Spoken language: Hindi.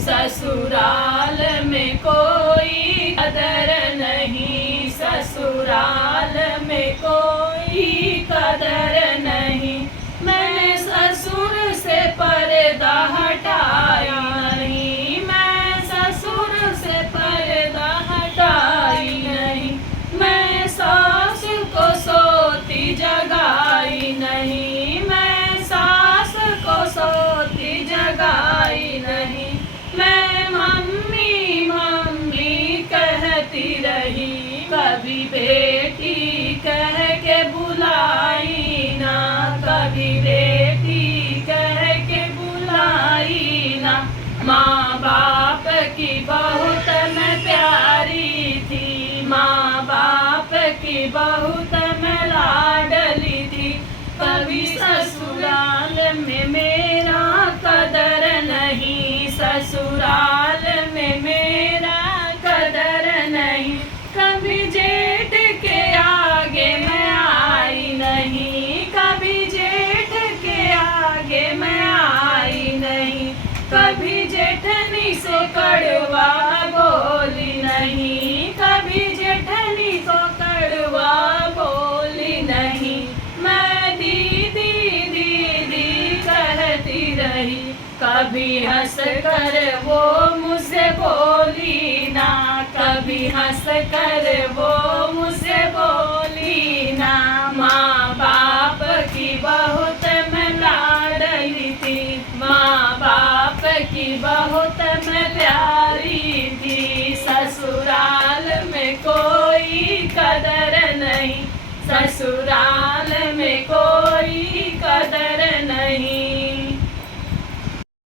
ससुराल में कोई कदर नहीं, ससुराल में कोई कदर नहीं। मैंने ससुर से पर्दा हटाया नहीं, मैं ससुर से पर्दा हटाई नहीं। मैं सास को सोती जगाई नहीं, मैं सास को सोती जगाई नहीं। मैं मम्मी मम्मी कहती रही, कभी बेटी कह के बुलाई ना, कभी बेटी कह के बुलाई ना। माँ बाप की बहुत मैं प्यारी थी, माँ बाप की बहुत मैं लाडली थी। कभी ससुराल में मेरा कदर नहीं, ससुराल में मेरा कदर नहीं। कभी जेठ के आगे मैं आई नहीं, कभी जेठ के आगे मैं आई नहीं। कभी जेठनी से कड़वा बोली नहीं, कभी जेठनी को कड़वा बोली नहीं। मैं दीदी दीदी कहती रही, कभी हंस कर वो मुझसे बोली ना, कभी हंस कर वो मुझसे बोली ना। माँ बाप की बहुत मैं लाडली थी, माँ बाप की बहुत मैं प्यारी थी। ससुराल में कोई कदर नहीं, ससुराल